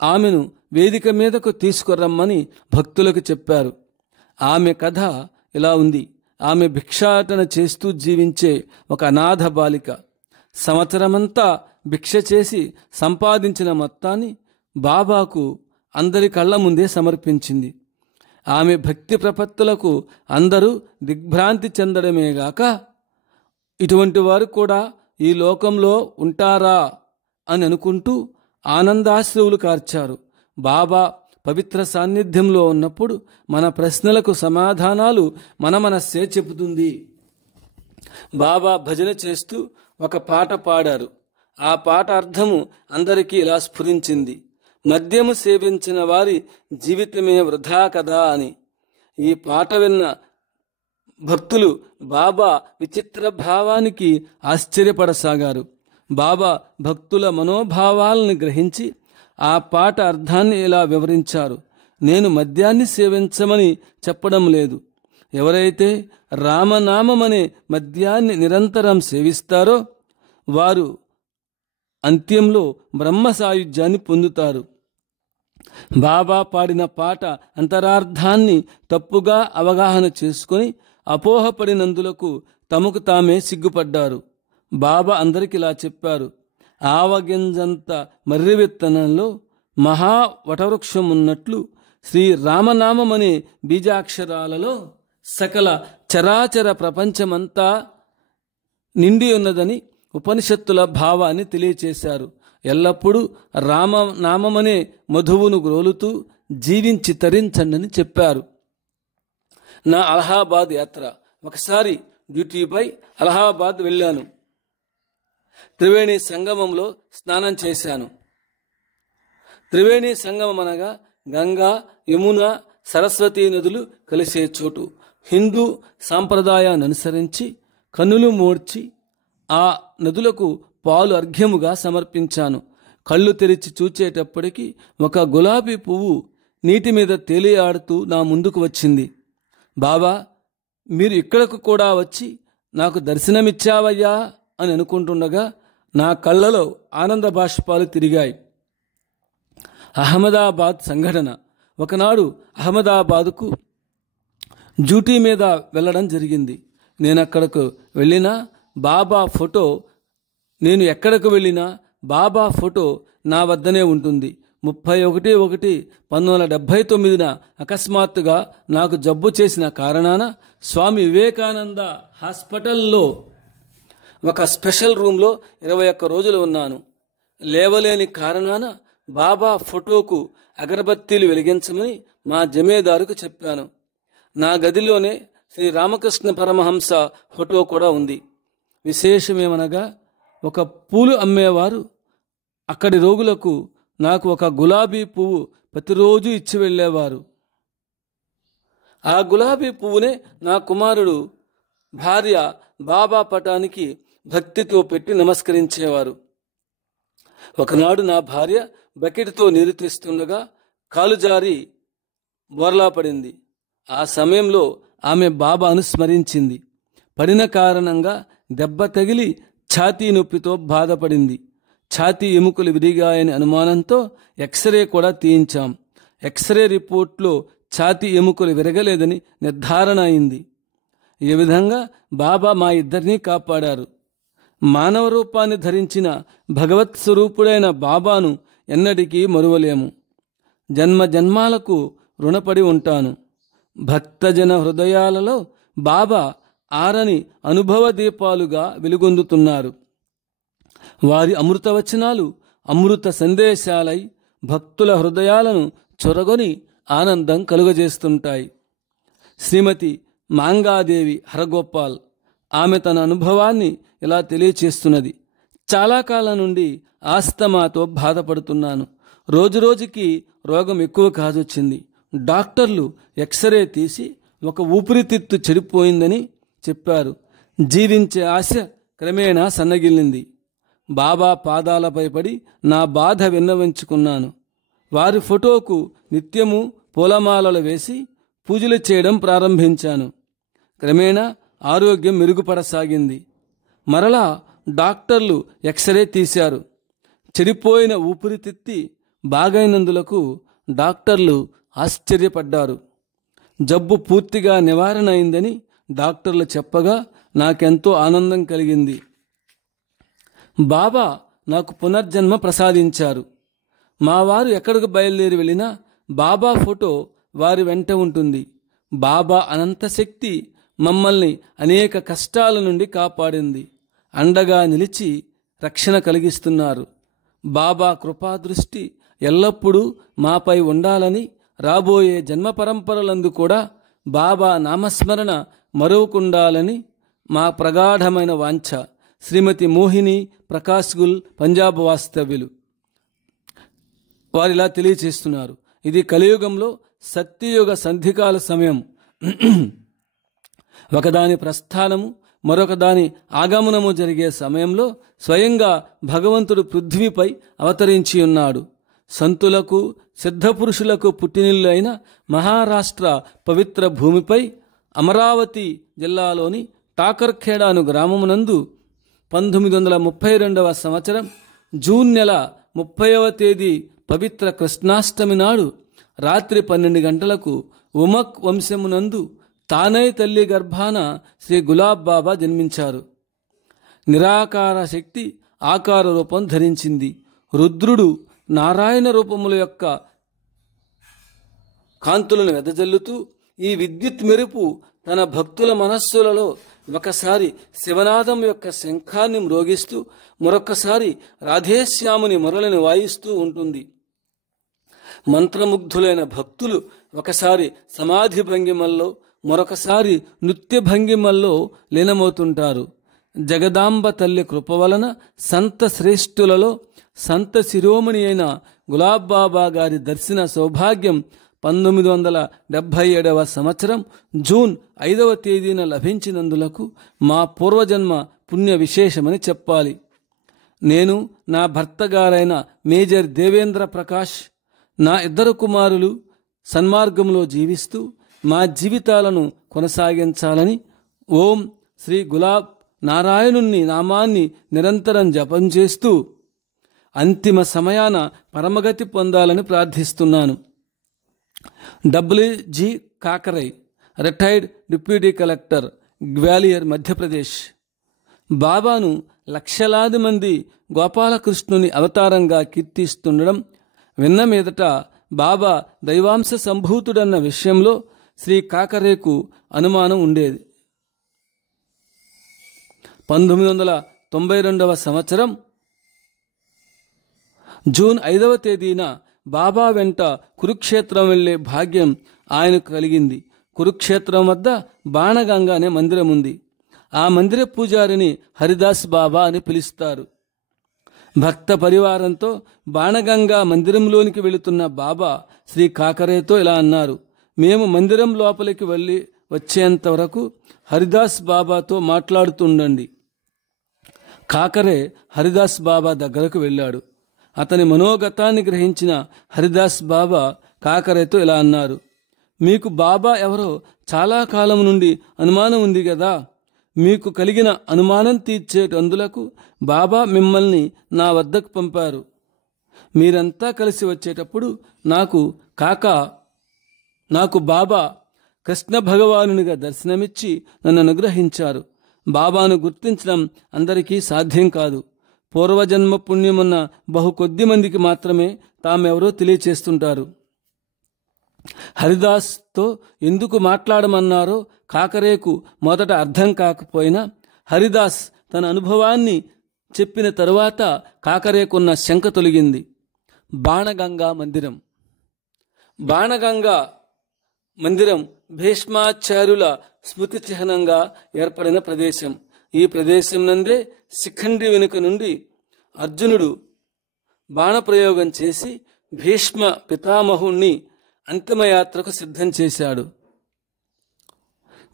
ఆమెను వేదిక మీదకు తీసుకురమ్మని భక్తులకు చెప్పారు. ఆమె కథ ఇలా ఉంది. ఆమె భిక్షాటన చేస్తూ జీవించే ఒక అనాథ బాలిక. సంవత్సరమంతా భిక్ష చేసి సంపాదించిన మొత్తాన్ని బాబాకు అందరి కళ్ళ ముందే సమర్పించింది. ఆమె భక్తి ప్రపత్తులకు అందరూ దిగ్భ్రాంతి చెందడమేగాక, ఇటువంటి వారు కూడా ఈ లోకంలో ఉంటారా అని అనుకుంటూ ఆనందాశ్రువులు కార్చారు. బాబా పవిత్ర సాన్నిధ్యంలో ఉన్నప్పుడు మన ప్రశ్నలకు సమాధానాలు మన మనస్సే చెబుతుంది. బాబా భజన చేస్తూ ఒక పాట పాడారు. ఆ పాట అర్థము అందరికీ ఇలా స్ఫురించింది: మద్యము సేవించిన వారి జీవితమే వృధా కదా అని. ఈ పాట విన్న భక్తులు బాబా విచిత్ర భావానికి ఆశ్చర్యపడసాగారు. బాబా భక్తుల మనోభావాలను గ్రహించి ఆ పాట అర్థాన్ని ఇలా వివరించారు: నేను మద్యాన్ని సేవించమని చెప్పడం లేదు. ఎవరైతే రామనామమనే మద్యాన్ని నిరంతరం సేవిస్తారో వారు అంత్యంలో బ్రహ్మ సాయుధ్యాన్ని పొందుతారు. బాబా పాడిన పాట అంతరార్థాన్ని తప్పుగా అవగాహన చేసుకుని అపోహపడినందులకు తమకు తామే సిగ్గుపడ్డారు. బాబా అందరికిలా చెప్పారు: ఆవగింజంత మర్రి విత్తనంలో మహా వటవృక్షం ఉన్నట్లు శ్రీరామనామమనే బీజాక్షరాలలో సకల చరాచర ప్రపంచమంతా నిండి ఉన్నదని ఉపనిషత్తుల భావాన్ని తెలియచేశారు. ఎల్లప్పుడూ రామనామమనే మధువును గ్రోలుతూ జీవించి తరించండని చెప్పారు. నా అలహాబాద్ యాత్ర. ఒకసారి డ్యూటీపై అలహాబాద్ వెళ్ళాను. త్రివేణి సంగమంలో స్నానం చేశాను. త్రివేణి సంగమం అనగా గంగా, యమున, సరస్వతీ నదులు కలిసే చోటు. హిందూ సాంప్రదాయాన్ని అనుసరించి కన్నులు మోడ్చి ఆ నదులకు పాలు అర్ఘ్యముగా సమర్పించాను. కళ్ళు తెరిచి చూచేటప్పటికి ఒక గులాబీ పువ్వు నీటి మీద తేలియాడుతూ నా ముందుకు వచ్చింది. బాబా, మీరు ఇక్కడకు కూడా వచ్చి నాకు దర్శనమిచ్చావయ్యా అని అనుకుంటుండగా నా కళ్ళలో ఆనంద బాష్పాలు తిరిగాయి. అహ్మదాబాద్ సంఘటన. ఒకనాడు అహ్మదాబాదుకు డ్యూటీ మీద వెళ్ళడం జరిగింది. నేను అక్కడకు వెళ్ళినా బాబా ఫోటో నేను ఎక్కడకు వెళ్ళినా బాబా ఫోటో నా వద్దనే ఉంటుంది. 31/1/1979 అకస్మాత్తుగా నాకు జబ్బు చేసిన కారణాన స్వామి వివేకానంద హాస్పిటల్లో ఒక స్పెషల్ రూమ్లో 21 రోజులు ఉన్నాను. లేవలేని కారణాన బాబా ఫోటోకు అగరబత్తీలు వెలిగించమని మా జమేదారుకు చెప్పాను. నా గదిలోనే శ్రీ రామకృష్ణ పరమహంస ఫోటో కూడా ఉంది. విశేషమేమనగా ఒక పూలు అమ్మేవారు అక్కడి రోగులకు నాకు ఒక గులాబీ పువ్వు ప్రతిరోజు ఇచ్చి వెళ్ళేవారు. ఆ గులాబీ పువ్వునే నా కుమారుడు భార్య బాబా పటానికి భక్తితో పెట్టి నమస్కరించేవారు. ఒకనాడు నా భార్య బకెట్తో నీరు తెస్తుండగా కాలు జారి బోర్లా పడింది. ఆ సమయంలో ఆమె బాబాను స్మరించింది. పడిన కారణంగా దెబ్బ తగిలి ఛాతీ నొప్పితో బాధపడింది. ఛాతీ ఎముకలు విరిగాయని అనుమానంతో ఎక్స్రే కూడా తీయించాం. ఎక్స్రే రిపోర్ట్లో ఛాతీ ఎముకలు విరగలేదని నిర్ధారణ అయింది. ఈ విధంగా బాబా మా ఇద్దరినీ కాపాడారు. మానవ రూపాన్ని ధరించిన భగవత్ స్వరూపుడైన బాబాను ఎన్నటికీ మరువలేము. జన్మ జన్మాలకు రుణపడి ఉంటాను. భక్తజన హృదయాలలో బాబా ఆరని అనుభవ దీపాలుగా వెలుగొందుతున్నారు. వారి అమృతవచనాలు అమృత సందేశాలై భక్తుల హృదయాలను చొరగొని ఆనందం కలుగజేస్తుంటాయి. శ్రీమతి మాంగాదేవి హరగోపాల్. ఆమె తన అనుభవాన్ని ఇలా తెలియచేస్తున్నది: చాలా కాలం నుండి ఆస్తమాతో బాధపడుతున్నాను. రోజురోజుకి రోగం ఎక్కువ కాజొచ్చింది. డాక్టర్లు ఎక్స్రే తీసి ఒక ఊపిరితిత్తు చెడిపోయిందని చెప్పారు. జీవించే ఆశ క్రమేణా సన్నగిల్లింది. బాబా పాదాలపై పడి నా బాధ విన్నవించుకున్నాను. వారి ఫోటోకు నిత్యము పూలమాలలు వేసి పూజలు చేయడం ప్రారంభించాను. క్రమేణా ఆరోగ్యం మెరుగుపడసాగింది. మరలా డాక్టర్లు ఎక్స్రే తీశారు. చెడిపోయిన ఊపిరితిత్తి బాగైనందులకు డాక్టర్లు ఆశ్చర్యపడ్డారు. జబ్బు పూర్తిగా నివారణ అయిందని డాక్టర్లు చెప్పగా నాకెంతో ఆనందం కలిగింది. బాబా నాకు పునర్జన్మ ప్రసాదించారు. మా వారు ఎక్కడికి బయలుదేరి వెళ్ళినా బాబా ఫోటో వారి వెంట ఉంటుంది. బాబా అనంత శక్తి మమ్మల్ని అనేక కష్టాల నుండి కాపాడింది. అండగా నిలిచి రక్షణ కలిగిస్తున్నారు. బాబా కృపాదృష్టి ఎల్లప్పుడూ మాపై ఉండాలని, రాబోయే జన్మ పరంపరలందు కూడా బాబా నామస్మరణ మరువకుండాలని మా ప్రగాఢమైన వాంఛ. శ్రీమతి మోహిని ప్రకాశ్ గుల్, పంజాబ్ వాస్తవ్యులు. వారిలా తెలియచేస్తున్నారు. ఇది కలియుగంలో సత్యయుగ సంధికాల సమయం. ఒకదాని ప్రస్థానము మరొకదాని ఆగమనము జరిగే సమయంలో స్వయంగా భగవంతుడు పృథ్వీపై అవతరించి ఉన్నాడు. సంతులకు సిద్ధపురుషులకు పుట్టినిల్లు అయిన మహారాష్ట్ర పవిత్ర భూమిపై అమరావతి జిల్లాలోని టాకర్ఖేడాను గ్రామమునందు 1932వ సంవత్సరం జూన్ నెల 30వ తేదీ పవిత్ర కృష్ణాష్టమి నాడు రాత్రి 12 గంటలకు ఉమక్ వంశమునందు తానై తల్లి గర్భాన శ్రీ గులాబ్ బాబా జన్మించారు. నిరాకార శక్తి ఆకార రూపం ధరించింది. రుద్రుడు నారాయణ రూపముల యొక్క కాంతులను వెదజల్లుతూ ఈ విద్యుత్ మెరుపు తన భక్తుల మనస్సులలో ఒకసారి శివనాథం యొక్క శంఖాన్ని మ్రోగిస్తూ మరొకసారి రాధేశ్యాముని మురళిని వాయిస్తూ ఉంటుంది. మంత్రముగ్ధులైన భక్తులు ఒకసారి సమాధి భంగిమల్లో మరొకసారి నృత్య భంగిమల్లో లీనమవుతుంటారు. జగదాంబ తల్లి కృప వలన సంత శ్రేష్ఠులలో సంత శిరోమణి అయిన గులాబ్ బాబా గారి దర్శన సౌభాగ్యం 1977వ సంవత్సరం జూన్ 5వ తేదీన లభించినందులకు మా పూర్వజన్మ పుణ్య విశేషమని చెప్పాలి. నేను, నా భర్త గారైన మేజర్ దేవేంద్ర ప్రకాష్, నా 2 కుమారులు సన్మార్గంలో జీవిస్తూ మా జీవితాలను కొనసాగించాలని ఓం శ్రీ గులాబ్ నారాయణుని నామాన్ని నిరంతరం జపం చేస్తూ అంతిమ సమయాన పరమగతి పొందాలని ప్రార్థిస్తున్నాను. W.G. Kakarai, retired deputy collector, Gwalior, Madhya Pradesh. బాబాను లక్షలాది మంది గోపాలకృష్ణుని అవతారంగా కీర్తిస్తుండడం విన్న మీదట బాబా దైవాంశ సంభూతుడన్న విషయంలో శ్రీ కాకరేకు అనుమానం ఉండేది. 1992వ సంవత్సరం జూన్ 5వ తేదీన బాబా వెంట కురుక్షేత్రం వెళ్లే భాగ్యం ఆయనకు కలిగింది. కురుక్షేత్రం వద్ద బాణగంగా అనే మందిరం ఉంది. ఆ మందిర పూజారిని హరిదాస్ బాబా అని పిలుస్తారు. భక్త పరివారంతో బాణగంగా మందిరంలోనికి వెళుతున్న బాబా శ్రీ కాకరేతో ఇలా అన్నారు: మేము మందిరం లోపలికి వెళ్ళి వచ్చేంత వరకు హరిదాస్ బాబాతో మాట్లాడుతుండండి. కాకరే హరిదాస్ బాబా దగ్గరకు వెళ్ళాడు. అతని మనోగతాన్ని గ్రహించిన హరిదాస్ బాబా కాకరేతో ఇలా అన్నారు: మీకు బాబా ఎవరో చాలా కాలం నుండి అనుమానం ఉంది కదా. మీకు కలిగిన అనుమానం తీర్చేటందులకు బాబా మిమ్మల్ని నా వద్దకు పంపారు. మీరంతా కలిసి వచ్చేటప్పుడు నాకు బాబా కృష్ణ భగవానునిగా దర్శనమిచ్చి నన్ను అనుగ్రహించారు. బాబాను గుర్తించడం అందరికీ సాధ్యం కాదు. పూర్వజన్మ పుణ్యమున్న బహు కొద్ది మందికి మాత్రమే తామెవరో తెలియచేస్తుంటారు. హరిదాస్తో ఎందుకు మాట్లాడమన్నారో కాకరేకు మొదట అర్థం కాకపోయినా హరిదాస్ తన అనుభవాన్ని చెప్పిన తరువాత కాకరేకున్న శంక తొలగింది. బాణగంగా మందిరం. బాణగంగా మందిరం భీష్మాచార్యుల స్మృతి చిహ్నంగా ఏర్పడిన ప్రదేశం. ఈ ప్రదేశం నందే శిఖండి వెనుక నుండి అర్జునుడు బాణప్రయోగం చేసి భీష్మ పితామహుణ్ణి అంతిమయాత్రకు సిద్ధం చేశాడు.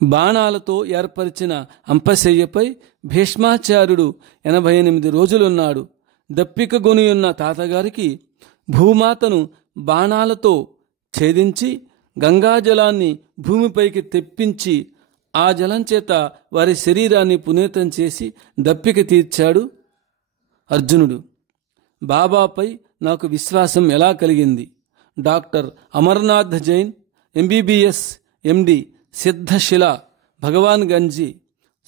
బాణాలతో ఏర్పరిచిన అంపశయ్యపై భీష్మాచార్యుడు 88 రోజులున్నాడు. దప్పిక గొనియున్న తాతగారికి భూమాతను బాణాలతో ఛేదించి గంగాజలాన్ని భూమిపైకి తెప్పించి ఆ జలం చేత వారి శరీరాన్ని పునీతం చేసి దప్పిక తీర్చాడు అర్జునుడు. బాబాపై నాకు విశ్వాసం ఎలా కలిగింది? Doctor Amarnath Jain, MBBS, MD, సిద్ధశిల, భగవాన్ గంజి,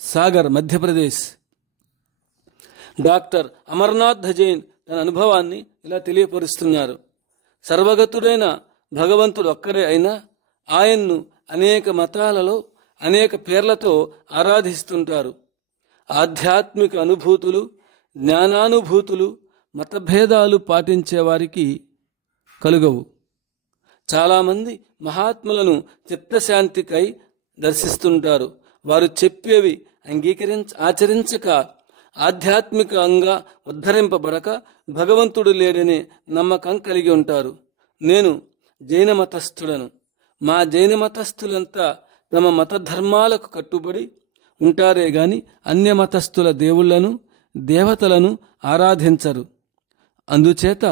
సాగర్, మధ్యప్రదేశ్. డాక్టర్ అమర్నాథ్ జైన్ తన అనుభవాన్ని ఇలా తెలియపరుస్తున్నారు: సర్వగతుడైన భగవంతుడు ఒక్కడే అయినా ఆయన్ను అనేక మతాలలో అనేక పేర్లతో ఆరాధిస్తుంటారు. ఆధ్యాత్మిక అనుభూతులు, జ్ఞానానుభూతులు, మతభేదాలు పాటించేవారికి కలుగవు. చాలామంది మహాత్ములను చిత్తశాంతికై దర్శిస్తుంటారు. వారు చెప్పేవి ఆచరించక, ఆధ్యాత్మికంగా ఉద్ధరింపబడక భగవంతుడు లేడనే నమ్మకం కలిగి ఉంటారు. నేను జైన మతస్థులను. మా జైన మతస్థులంతా తమ మత ధర్మాలకు కట్టుబడి ఉంటారే గాని అన్య మతస్థుల దేవుళ్లను, దేవతలను ఆరాధించరు. అందుచేత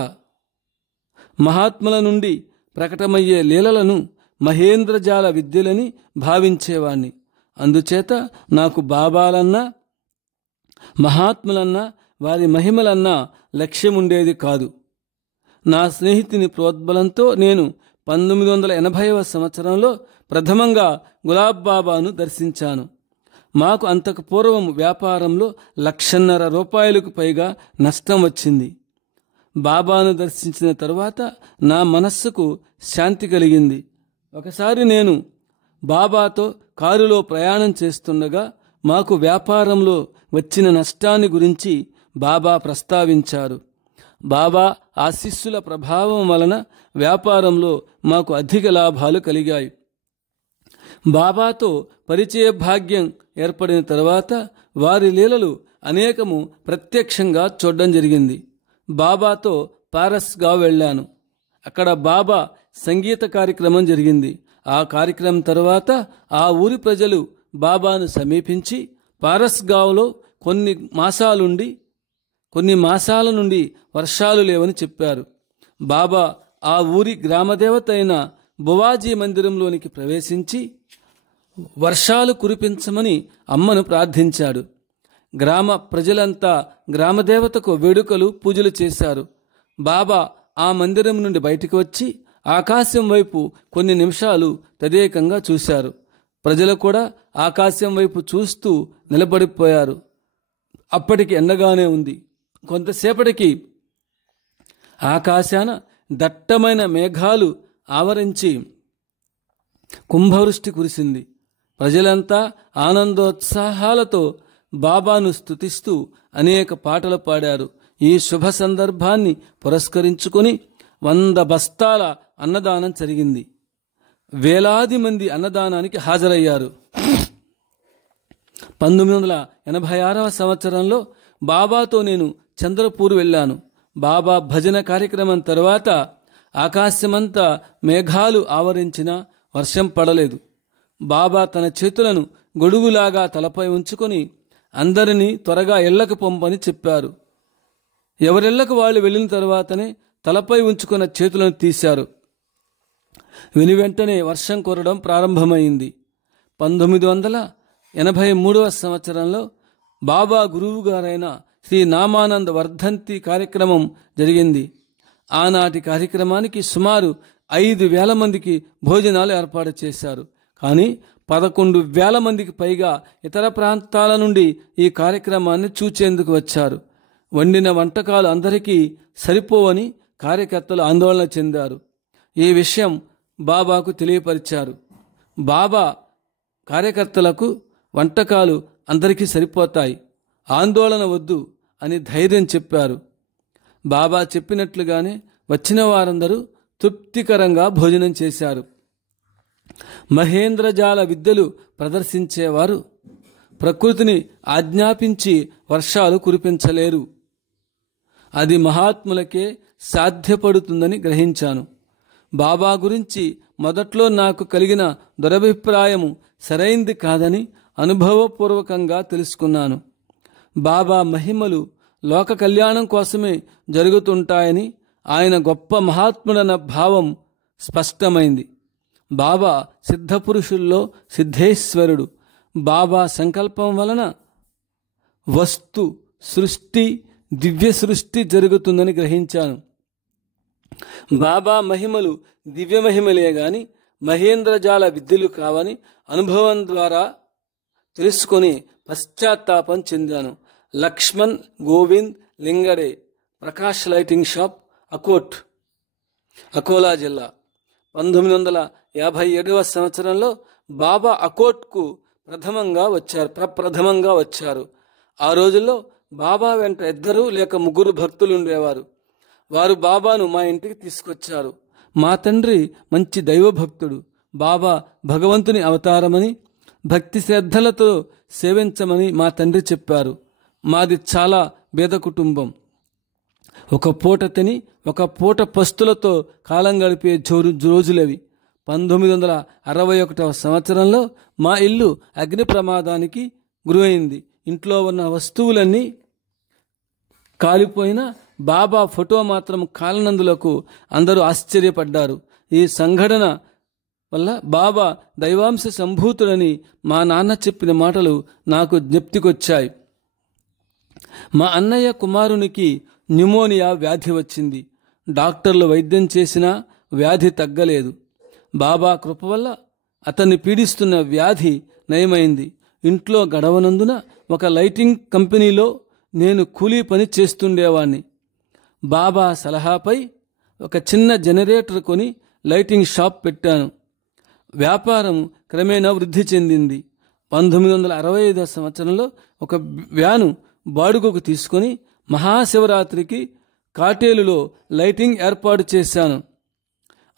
మహాత్ముల నుండి ప్రకటమయ్యే లీలలను మహేంద్రజాల విద్యలని భావించేవాణ్ణి. అందుచేత నాకు బాబాలన్నా, మహాత్ములన్నా, వారి మహిమలన్నా లక్ష్యముండేది కాదు. నా స్నేహితుని ప్రోద్బలంతో నేను 1980వ సంవత్సరంలో ప్రథమంగా గులాబ్ బాబాను దర్శించాను. మాకు అంతకు పూర్వం వ్యాపారంలో ₹1,50,000 పైగా నష్టం వచ్చింది. బాబాను దర్శించిన తరువాత నా మనస్సుకు శాంతి కలిగింది. ఒకసారి నేను బాబాతో కారులో ప్రయాణం చేస్తుండగా మాకు వ్యాపారంలో వచ్చిన నష్టాన్ని గురించి బాబా ప్రస్తావించారు. బాబా ఆశీస్సుల ప్రభావం వలన వ్యాపారంలో మాకు అధిక లాభాలు కలిగాయి. బాబాతో పరిచయ భాగ్యం ఏర్పడిన తర్వాత వారి లీలలు అనేకము ప్రత్యక్షంగా చూడడం జరిగింది. బాబాతో పారస్గా వెళ్ళాను. అక్కడ బాబా సంగీత కార్యక్రమం జరిగింది. ఆ కార్యక్రమం తర్వాత ఆ ఊరి ప్రజలు బాబాను సమీపించి పారస్గావ్లో కొన్ని మాసాల నుండి వర్షాలు లేవని చెప్పారు. బాబా ఆ ఊరి గ్రామదేవత అయిన బువాజీ మందిరంలోనికి ప్రవేశించి వర్షాలు కురిపించమని అమ్మను ప్రార్థించాడు. గ్రామ ప్రజలంతా గ్రామదేవతకు వేడుకలు, పూజలు చేశారు. బాబా ఆ మందిరం నుండి బయటికి వచ్చి ఆకాశం వైపు కొన్ని నిమిషాలు తదేకంగా చూశారు. ప్రజలు కూడా ఆకాశం వైపు చూస్తూ నిలబడిపోయారు. అప్పటికి ఎండగానే ఉంది. కొంతసేపటికి ఆకాశాన దట్టమైన మేఘాలు ఆవరించి కుంభవృష్టి కురిసింది. ప్రజలంతా ఆనందోత్సాహాలతో బాబాను స్తుతిస్తూ అనేక పాటలు పాడారు. ఈ శుభ సందర్భాన్ని పురస్కరించుకొని 100 బస్తాల అన్నదానం జరిగింది. వేలాది మంది అన్నదానానికి హాజరయ్యారు. 1986వ సంవత్సరంలో బాబాతో నేను చంద్రపూర్ వెళ్ళాను. బాబా భజన కార్యక్రమం తర్వాత ఆకాశమంతా మేఘాలు ఆవరించినా వర్షం పడలేదు. బాబా తన చేతులను గొడుగులాగా తలపై ఉంచుకొని అందరినీ త్వరగా ఇళ్లకు పంపని చెప్పారు. ఎవరిళ్లకు వాళ్ళు వెళ్ళిన తర్వాతనే తలపై ఉంచుకున్న చేతులను తీశారు. వెనువెంటనే వర్షం కురవడం ప్రారంభమైంది. 1983వ సంవత్సరంలో బాబా గురువు గారైన శ్రీ నామానంద వర్ధంతి కార్యక్రమం జరిగింది. ఆనాటి కార్యక్రమానికి సుమారు 5,000 మందికి భోజనాలు ఏర్పాటు చేశారు. కానీ 11,000 మందికి పైగా ఇతర ప్రాంతాల నుండి ఈ కార్యక్రమాన్ని చూచేందుకు వచ్చారు. వండిన వంటకాలు అందరికీ సరిపోవని కార్యకర్తలు ఆందోళన చెందారు. ఈ విషయం బాబాకు తెలియపరిచారు. బాబా కార్యకర్తలకు వంటకాలు అందరికీ సరిపోతాయి, ఆందోళన వద్దు అని ధైర్యం చెప్పారు. బాబా చెప్పినట్లుగానే వచ్చిన వారందరూ తృప్తికరంగా భోజనం చేశారు. మహేంద్రజాల విద్యలు ప్రదర్శించేవారు ప్రకృతిని ఆజ్ఞాపించి వర్షాలు కురిపించలేరు. అది మహాత్ములకే సాధ్యపడుతుందని గ్రహించాను. బాబా గురించి మొదట్లో నాకు కలిగిన దురభిప్రాయము సరైంది కాదని అనుభవపూర్వకంగా తెలుసుకున్నాను. బాబా మహిమలు లోక కళ్యాణం కోసమే జరుగుతుంటాయని, ఆయన గొప్ప మహాత్ముడన్న భావం స్పష్టమైంది. బాబా సిద్ధపురుషుల్లో సిద్ధేశ్వరుడు. బాబా సంకల్పం వలన వస్తు సృష్టి, దివ్య సృష్టి జరుగుతుందని గ్రహించాను. బాబా మహిమలు దివ్య మహిమలే గాని మహేంద్రజాల విద్యలు కావని అనుభవం ద్వారా తెలుసుకొని పశ్చాత్తాపం చెందాను. లక్ష్మణ్ గోవింద్ లింగడే, ప్రకాష్ లైటింగ్ షాప్, అకోట్, అకోలా జిల్లా. 1957వ సంవత్సరంలో బాబా అకోట్కు ప్రప్రథమంగా వచ్చారు. ఆ రోజుల్లో బాబా వెంట 2 లేక 3 భక్తులు ఉండేవారు. వారు బాబాను మా ఇంటికి తీసుకొచ్చారు. మా తండ్రి మంచి దైవభక్తుడు. బాబా భగవంతుని అవతారమని, భక్తి శ్రద్ధలతో సేవించమని మా తండ్రి చెప్పారు. మాది చాలా పేద కుటుంబం. ఒక పూట తిని ఒక పూట పస్తులతో కాలం గడిపే రోజులవి. 1961 సంవత్సరంలో మా ఇల్లు అగ్ని ప్రమాదానికి గురైంది. ఇంట్లో ఉన్న వస్తువులన్నీ కాలిపోయినా బాబా ఫోటో మాత్రం కాలనందులకు అందరూ ఆశ్చర్యపడ్డారు. ఈ సంఘటన వల్ల బాబా దైవాంశ సంభూతుడని మా నాన్న చెప్పిన మాటలు నాకు జ్ఞప్తికొచ్చాయి. మా అన్నయ్య కుమారునికి న్యూమోనియా వ్యాధి వచ్చింది. డాక్టర్లు వైద్యం చేసినా వ్యాధి తగ్గలేదు. బాబా కృప వల్ల అతన్ని పీడిస్తున్న వ్యాధి నయమైంది. ఇంట్లో గడవనందున ఒక లైటింగ్ కంపెనీలో నేను కూలీ పని చేస్తుండేవాణ్ణి. బాబా సలహాపై ఒక చిన్న జనరేటర్ కొని లైటింగ్ షాప్ పెట్టాను. వ్యాపారం క్రమేణా వృద్ధి చెందింది. 1965 సంవత్సరంలో ఒక వ్యాను బాడుగకు తీసుకొని మహాశివరాత్రికి కాటేలులో లైటింగ్ ఏర్పాటు చేశాను.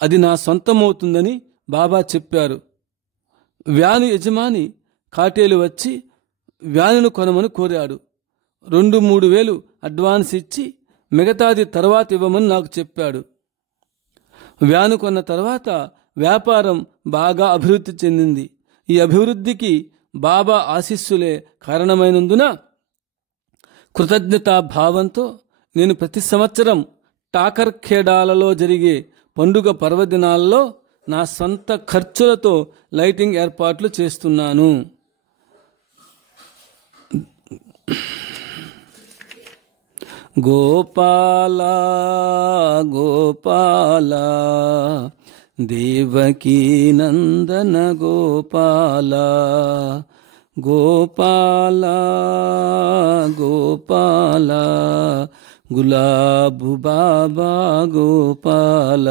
అది నా సొంతమవుతుందని బాబా చెప్పారు. వ్యాను యజమాని కాటేలు వచ్చి వ్యానును కొనమని కోరాడు. 2-3 వేలు అడ్వాన్స్ ఇచ్చి మిగతాది తర్వాత ఇవ్వమని నాకు చెప్పాడు. వ్యాను కొన్న తర్వాత వ్యాపారం బాగా అభివృద్ధి చెందింది. ఈ అభివృద్ధికి బాబా ఆశీస్సులే కారణమైనందున కృతజ్ఞతా భావంతో నేను ప్రతి సంవత్సరం టాకర్ ఖేడాలలో జరిగే పండుగ పర్వదినాల్లో నా సొంత ఖర్చులతో లైటింగ్ ఏర్పాట్లు చేస్తున్నాను. గోపాల గోపాల దేవకీ నందన గోపాల గోపాల గోపాల గులాబు బాబా గోపాల.